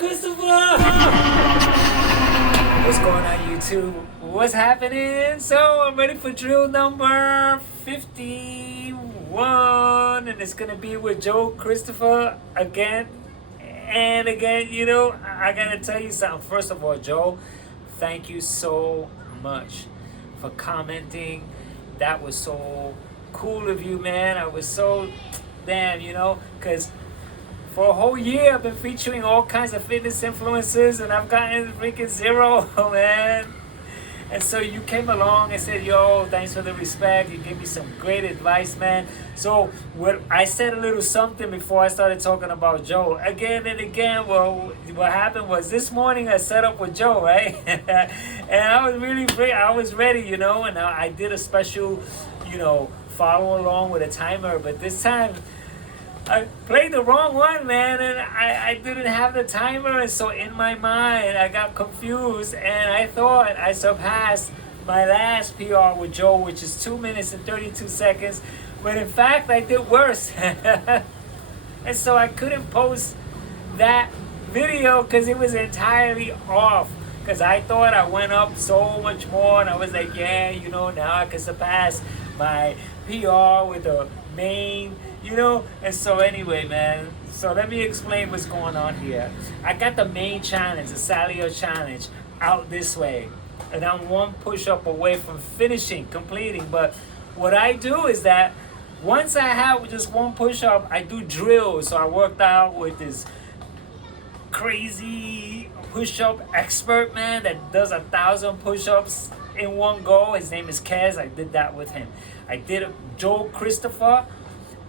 Christopher! What's going on, YouTube? What's happening? So, I'm ready for drill number 51, and it's gonna be with Joe Christopher again and again. You know, I gotta tell you something. First of all, Joe, thank you so much for commenting. That was so cool of you, man. I was so damn, because for a whole year I've been featuring all kinds of fitness influencers and I've gotten freaking zero, man. And so you came along and said, yo, thanks for the respect. You gave me some great advice, man. So I said a little something before I started talking about Joe. Again and again, well, what happened was this morning I set up with Joe, right? And I was really free. I was ready, and I did a special, follow along with a timer. But this time, I played the wrong one, man, and I didn't have the timer, and so in my mind I got confused and I thought I surpassed my last PR with Joe, which is 2 minutes and 32 seconds, but in fact I did worse. And so I couldn't post that video because it was entirely off, because I thought I went up so much more and I was like, yeah, now I can surpass my PR with the main, and so anyway, man, so let me explain what's going on here. I got the main challenge, the Salio challenge, out this way, and I'm one push-up away from completing. But what I do is that once I have just one push-up, I do drills. So I worked out with this crazy push-up expert, man, that does 1,000 push-ups in one go. His name is Kez. I did that with him. I did Joe Christopher.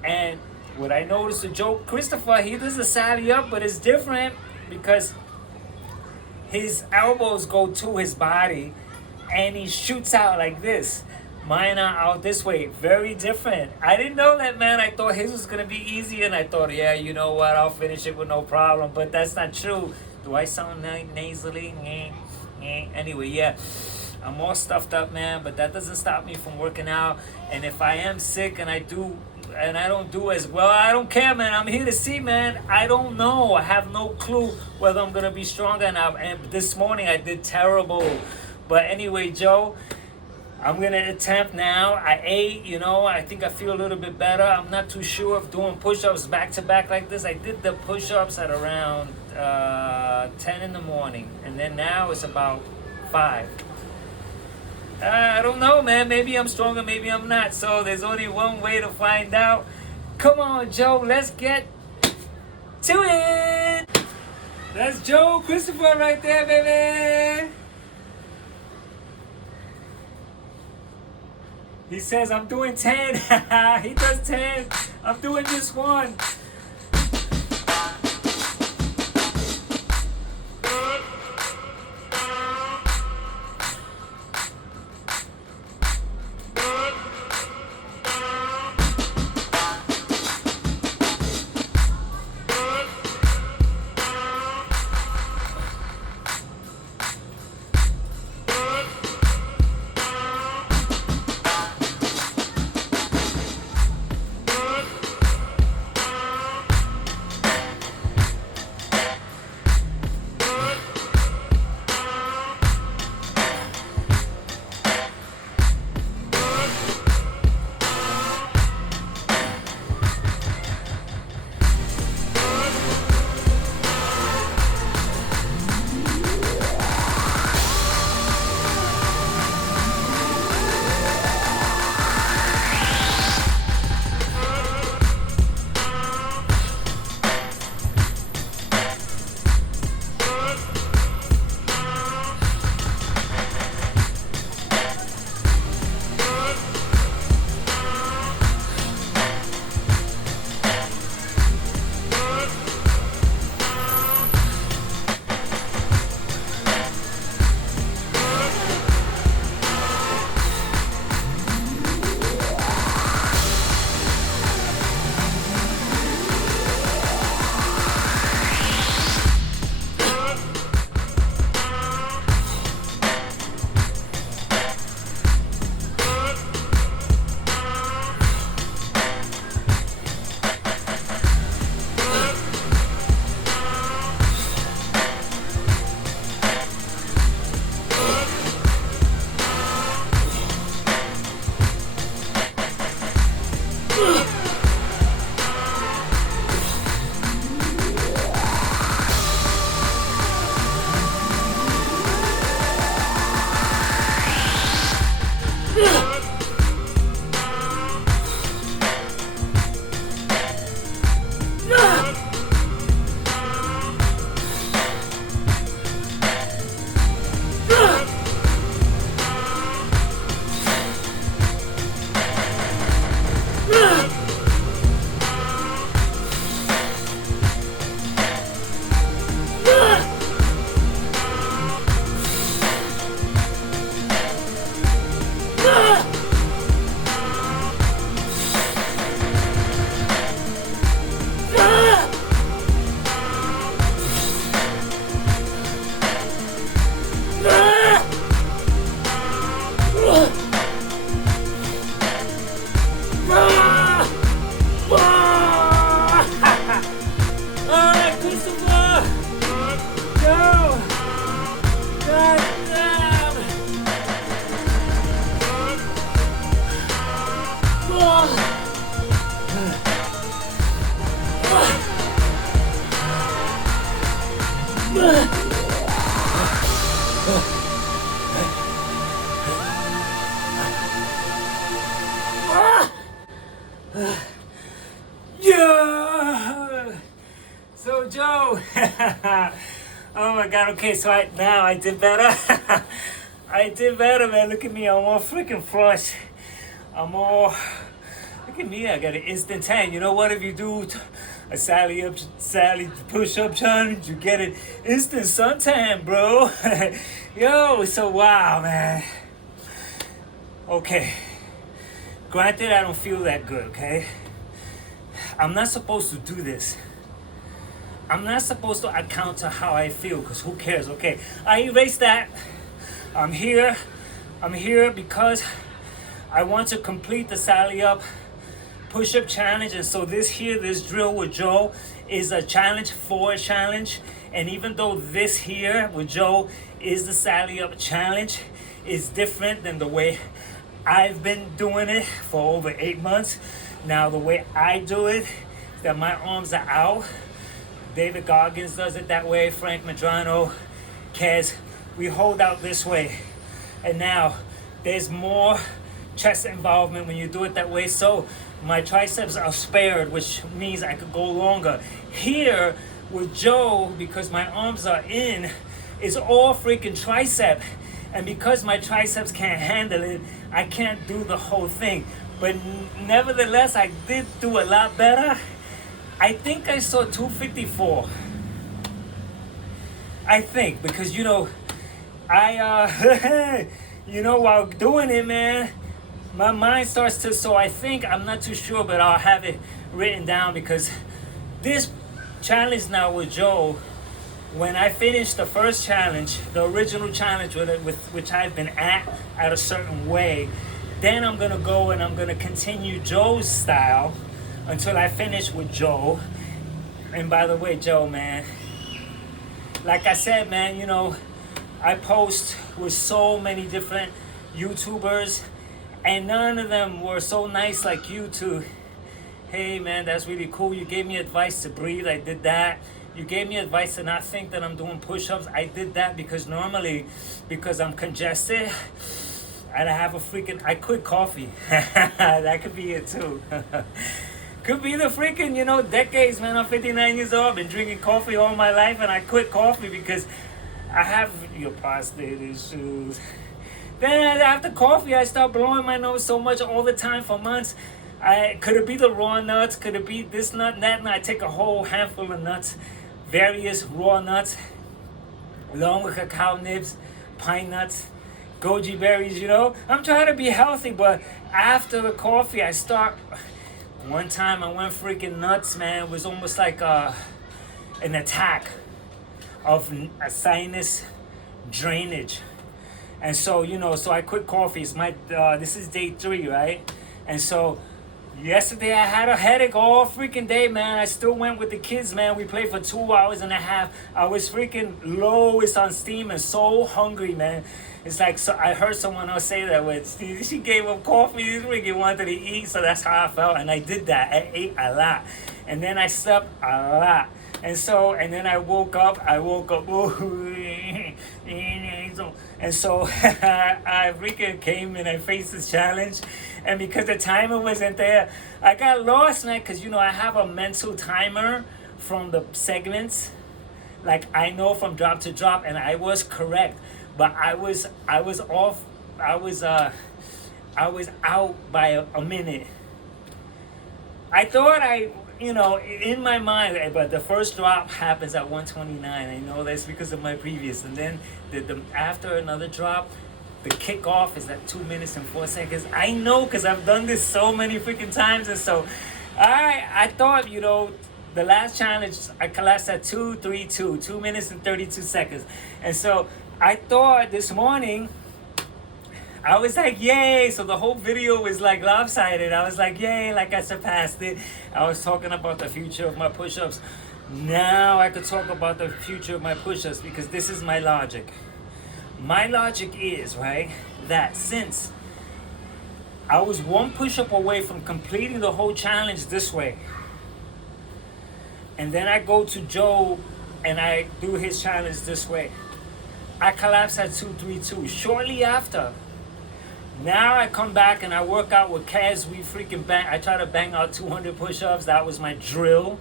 And what I noticed with Joe Christopher, he does a sally up, but it's different because his elbows go to his body and he shoots out like this. Mine are out this way. Very different. I didn't know that, man. I thought his was going to be easy, and I thought, yeah, you know what, I'll finish it with no problem. But that's not true. Do I sound nasally? Anyway, yeah. I'm all stuffed up, man, but that doesn't stop me from working out. And if I am sick and I don't do as well, I don't care, man. I'm here to see, man. I don't know. I have no clue whether I'm going to be stronger enough. And this morning I did terrible. But anyway, Joe, I'm going to attempt now. I ate, I think I feel a little bit better. I'm not too sure if doing push-ups back-to-back like this. I did the push-ups at around 10 in the morning. And then now it's about 5. I don't know, man. Maybe I'm stronger, maybe I'm not. So there's only one way to find out. Come on, Joe. Let's get to it. That's Joe Christopher right there, baby. He says, I'm doing 10. He does 10. I'm doing just 1. Yeah. So Joe, oh my God. Okay, so I did better. I did better, man. Look at me. I'm all freaking flush. I'm all. Look at me. I got an instant tan. You know what? If you do a Sally push-up challenge, you get an instant suntan, bro. Yo, so wow, man. Okay. Granted, I don't feel that good, okay? I'm not supposed to do this. I'm not supposed to account to how I feel, because who cares, okay? I erase that. I'm here because I want to complete the Sally Up push-up challenge. And so this drill with Joe is a challenge for a challenge. And even though this here with Joe is the Sally Up challenge, it's different than the way I've been doing it for over 8 months. Now the way I do it is that my arms are out. David Goggins does it that way. Frank Medrano, Kez, we hold out this way. And now there's more chest involvement when you do it that way. So my triceps are spared, which means I could go longer. Here with Joe, because my arms are in, it's all freaking tricep. And because my triceps can't handle it, I can't do the whole thing. But nevertheless, I did do a lot better. I think I saw 254. I think, because I while doing it, man, my mind starts to, so I think, I'm not too sure, but I'll have it written down, because this challenge now with Joe, when I finish the first challenge, the original challenge with which I've been at a certain way, then I'm gonna go and I'm gonna continue Joe's style until I finish with Joe. And by the way, Joe, man, like I said, man, I post with so many different YouTubers, and none of them were so nice like you to, hey man, that's really cool. You gave me advice to breathe. I did that. You gave me advice to not think that I'm doing push-ups. I did that because normally, because I'm congested, and I quit coffee. That could be it too. Could be the freaking, decades, man. I'm 59 years old. I've been drinking coffee all my life, and I quit coffee because I have prostate issues. Then after coffee, I start blowing my nose so much all the time for months. Could it be the raw nuts? Could it be this nut, that nut? I take a whole handful of nuts, various raw nuts, along with cacao nibs, pine nuts, goji berries, I'm trying to be healthy, but after the coffee, I start. One time I went freaking nuts, man. It was almost like an attack of a sinus drainage. And so, so I quit coffee. It's this is day 3, right? And so yesterday I had a headache all freaking day, man. I still went with the kids, man. We played for 2 hours and a half. I was freaking lowest on steam and so hungry, man. It's like, so I heard someone else say that with she gave up coffee, this freaking wanted to eat, so that's how I felt. And I did that. I ate a lot. And then I slept a lot. And so, and then I woke up, and so I freaking came and I faced this challenge. And because the timer wasn't there, I got lost, man, because, I have a mental timer from the segments. Like, I know from drop to drop, and I was correct. But I was off, I was out by a minute. I thought in my mind, but the first drop happens at 1:29. I know that's because of my previous. And then after another drop, the kickoff is at 2 minutes and 4 seconds. I know, because I've done this so many freaking times. And so I thought, the last challenge, I collapsed at 2:32, 2 minutes and 32 seconds. And so I thought this morning, I was like, yay. So the whole video was like lopsided. I was like, yay, like I surpassed it. I was talking about the future of my push-ups. Now I could talk about the future of my push-ups, because this is my logic. My logic is, right, that since I was one push-up away from completing the whole challenge this way, and then I go to Joe and I do his challenge this way. I collapse at 232. Shortly after, now I come back and I work out with Kaz. We freaking bang. I try to bang out 200 push-ups. That was my drill.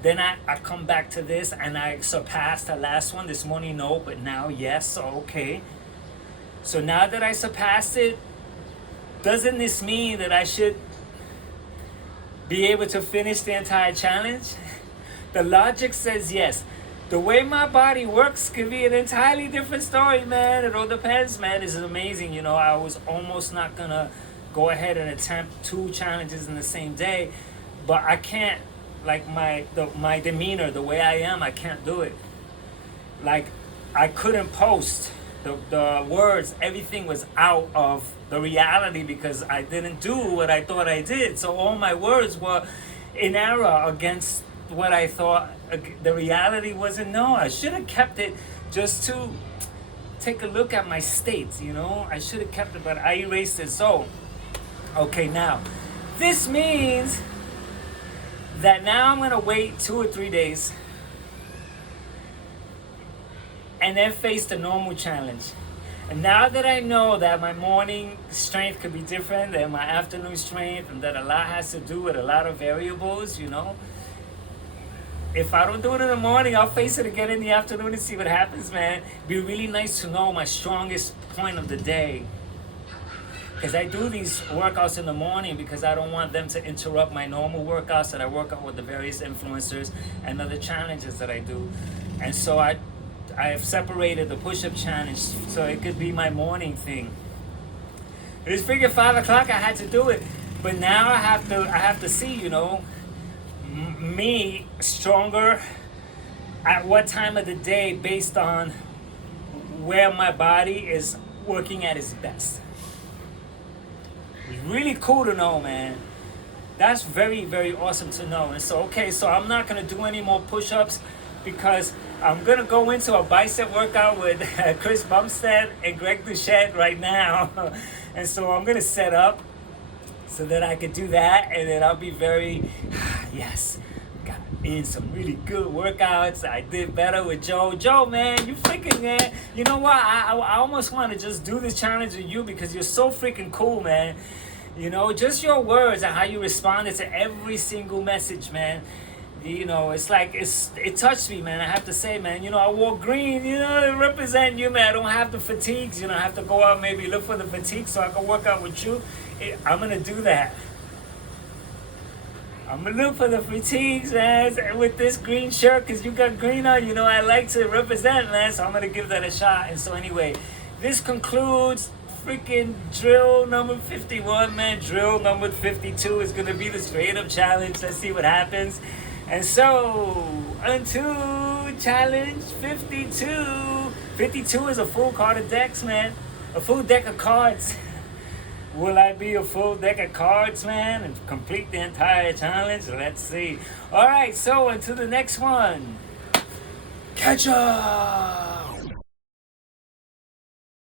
Then I come back to this and I surpassed the last one. This morning, no, but now, yes. So, okay. So now that I surpassed it, doesn't this mean that I should be able to finish the entire challenge? The logic says yes. The way my body works could be an entirely different story, man. It all depends, man. This is amazing. You know, I was almost not going to go ahead and attempt 2 challenges in the same day. But I can't, like my demeanor, the way I am, I can't do it. Like, I couldn't post the words. Everything was out of the reality because I didn't do what I thought I did. So all my words were in error against what I thought the reality wasn't. No, I should have kept it just to take a look at my state, you know. I should have kept it, but I erased it. So, okay, now, this means that now I'm going to wait 2 or 3 days and then face the normal challenge. And now that I know that my morning strength could be different than my afternoon strength, and that a lot has to do with a lot of variables, you know, if I don't do it in the morning, I'll face it again in the afternoon and see what happens, man. It'd be really nice to know my strongest point of the day. Because I do these workouts in the morning because I don't want them to interrupt my normal workouts that I work out with the various influencers and other challenges that I do. And so I have separated the push-up challenge so it could be my morning thing. I just figured 5 o'clock I had to do it. But now I have to see, you know, me stronger at what time of the day based on where my body is working at its best. It's really cool to know, man. That's very, very awesome to know. And so, okay, so I'm not going to do any more push-ups because I'm going to go into a bicep workout with Chris Bumstead and Greg Duchette right now. And so I'm going to set up so that I could do that, and then I'll be very, yes, got in some really good workouts. I did better with Joe. Joe, man, you freaking, man, you know what? I almost want to just do this challenge with you because you're so freaking cool, man. You know, just your words and how you responded to every single message, man. You know, it's like, it touched me, man. I have to say, man, you know, I wore green, you know, to represent you, man. I don't have the fatigues, you know, I have to go out, maybe look for the fatigues so I can work out with you. I'm going to do that. I'm going to look for the fatigues, man, with this green shirt, because you got green on, you know, I like to represent, man, so I'm going to give that a shot. And so anyway, this concludes freaking drill number 51, man. Drill number 52 is going to be the straight up challenge. Let's see what happens. And so, until challenge 52. 52 is a full card of decks, man. A full deck of cards. Will I be a full deck of cards, man, and complete the entire challenge? Let's see. All right, so until the next one. Catch up.